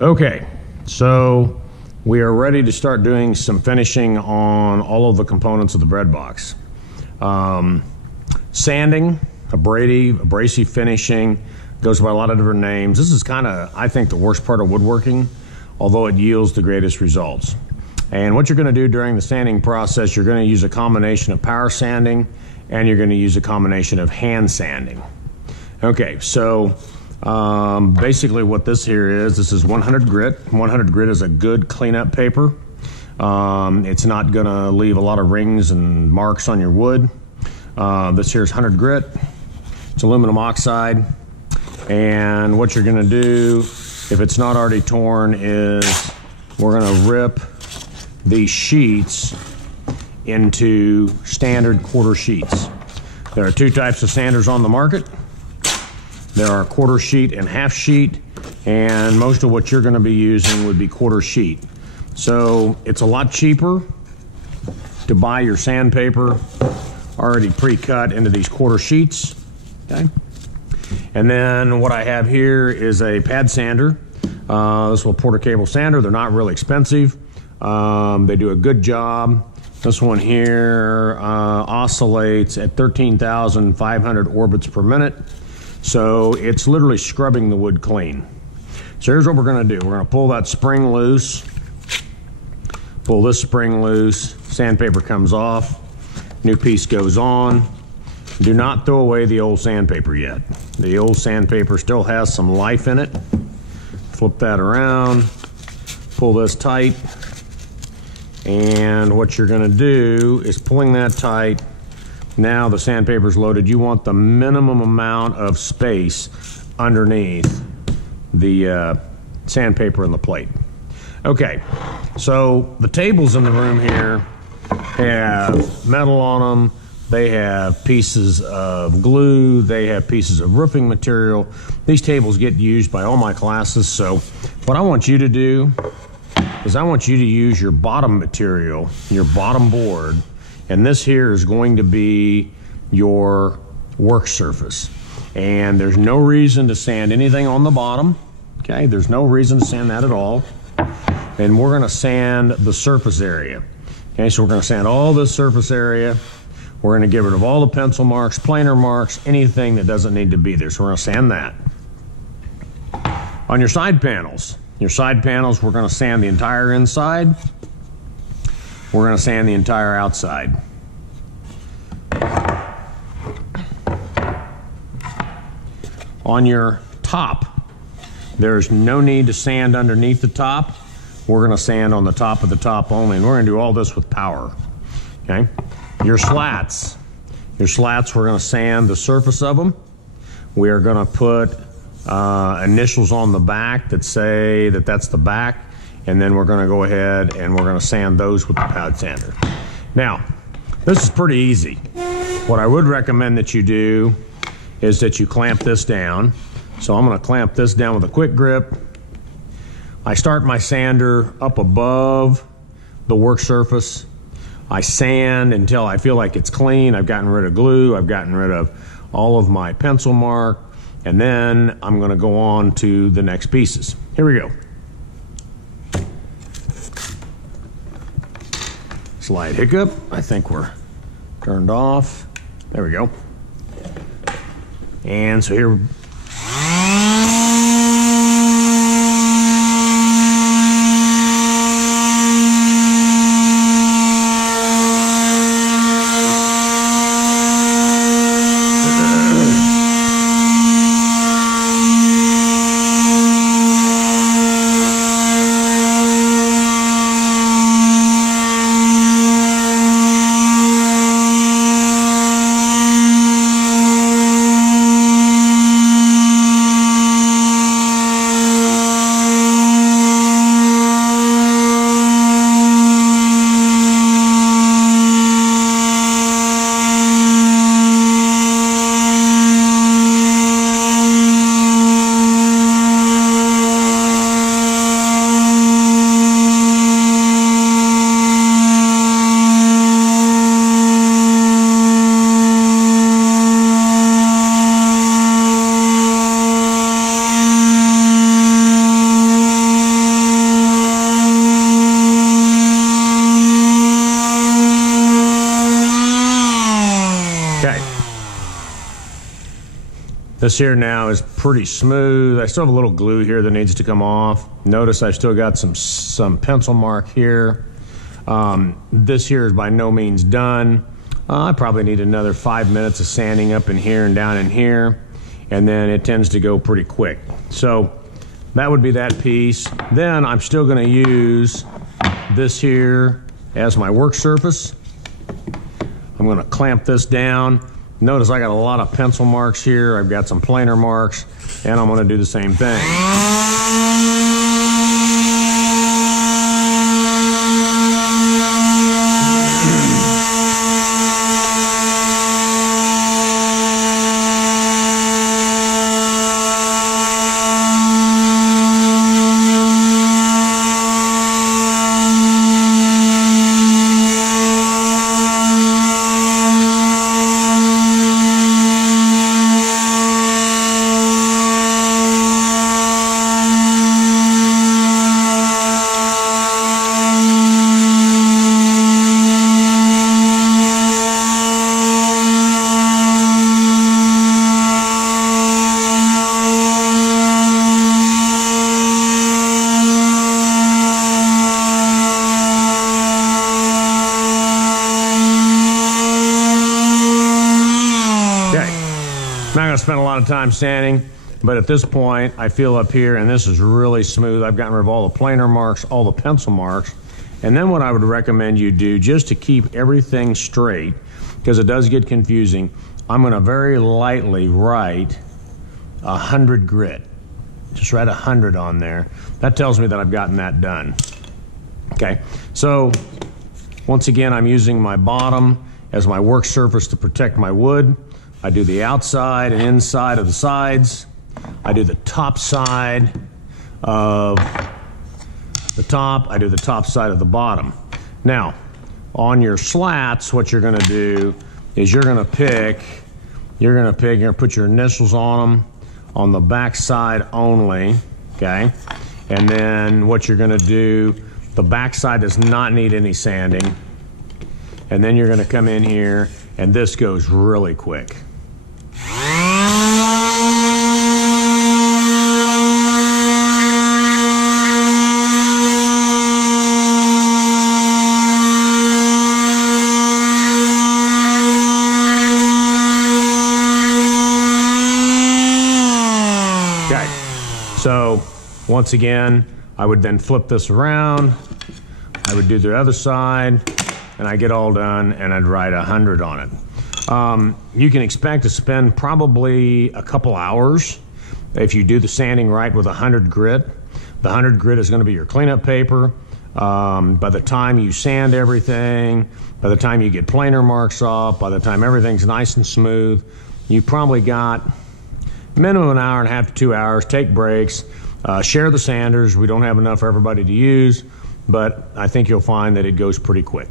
Okay, so we are ready to start doing some finishing on all of the components of the bread box. Sanding, abrasive finishing, goes by a lot of different names. This is kind of, I think, the worst part of woodworking, although it yields the greatest results. And what you're going to do during the sanding process, you're going to use a combination of power sanding and you're going to use a combination of hand sanding. Okay, so basically what this here is, this is 100 grit. 100 grit is a good cleanup paper. It's not going to leave a lot of rings and marks on your wood. This here is 100 grit. It's aluminum oxide. And what you're going to do, if it's not already torn, is we're going to rip these sheets into standard quarter sheets. There are two types of sanders on the market. There are quarter sheet and half sheet, and most of what you're going to be using would be quarter sheet. So it's a lot cheaper to buy your sandpaper already pre-cut into these quarter sheets. Okay. And then what I have here is a pad sander. This little Porter Cable sander. They're not really expensive. They do a good job. This one here oscillates at 13,500 orbits per minute. So it's literally scrubbing the wood clean. So here's what we're going to do. We're going to pull that spring loose. Pull this spring loose. Sandpaper comes off. New piece goes on. Do not throw away the old sandpaper yet. The old sandpaper still has some life in it. Flip that around. Pull this tight. And what you're going to do is pulling that tight. Now the sandpaper's loaded. You want the minimum amount of space underneath the sandpaper and the plate. Okay, so the tables in the room here have metal on them. They have pieces of glue. They have pieces of roofing material. These tables get used by all my classes. So what I want you to do is I want you to use your bottom material, your bottom board, and this here is going to be your work surface. And there's no reason to sand anything on the bottom. Okay, there's no reason to sand that at all. And we're going to sand the surface area. Okay, so we're going to sand all this surface area. We're going to get rid of all the pencil marks, planer marks, anything that doesn't need to be there. So we're going to sand that. On your side panels, we're going to sand the entire inside. We're going to sand the entire outside. On your top, there's no need to sand underneath the top. We're going to sand on the top of the top only, and we're going to do all this with power. Okay? Your slats, we're going to sand the surface of them. We are going to put initials on the back that say that that's the back, and then we're going to go ahead and we're going to sand those with the pad sander. Now, this is pretty easy. What I would recommend that you do is that you clamp this down. So I'm going to clamp this down with a quick grip. I start my sander up above the work surface. I sand until I feel like it's clean. I've gotten rid of glue. I've gotten rid of all of my pencil mark. And then I'm going to go on to the next pieces. Here we go. Slight hiccup. I think we're turned off. There we go. And so here. This here now is pretty smooth. I still have a little glue here that needs to come off. Notice I've still got some pencil mark here. This here is by no means done. I probably need another 5 minutes of sanding up in here and down in here, and then it tends to go pretty quick. So that would be that piece. Then I'm still going to use this here as my work surface. I'm going to clamp this down. Notice I got a lot of pencil marks here. I've got some planer marks, and I'm going to do the same thing. I'm not going to spend a lot of time sanding, but at this point, I feel up here, and this is really smooth. I've gotten rid of all the planer marks, all the pencil marks. And then what I would recommend you do, just to keep everything straight, because it does get confusing, I'm going to very lightly write 100 grit. Just write 100 on there. That tells me that I've gotten that done. Okay, so once again, I'm using my bottom as my work surface to protect my wood. I do the outside and inside of the sides. I do the top side of the top. I do the top side of the bottom. Now, on your slats, what you're going to do is you're going to put your initials on them on the back side only, okay? And then what you're going to do, the back side does not need any sanding. And then you're going to come in here, and this goes really quick. Okay, so once again, I would then flip this around. I would do the other side, and I get all done, and I'd write 100 on it. You can expect to spend probably a couple hours if you do the sanding right with 100 grit. The 100 grit is going to be your cleanup paper. By the time you sand everything, by the time you get planer marks off, by the time everything's nice and smooth, you probably got minimum an hour and a half to 2 hours. Take breaks, share the sanders. We don't have enough for everybody to use, but I think you'll find that it goes pretty quick.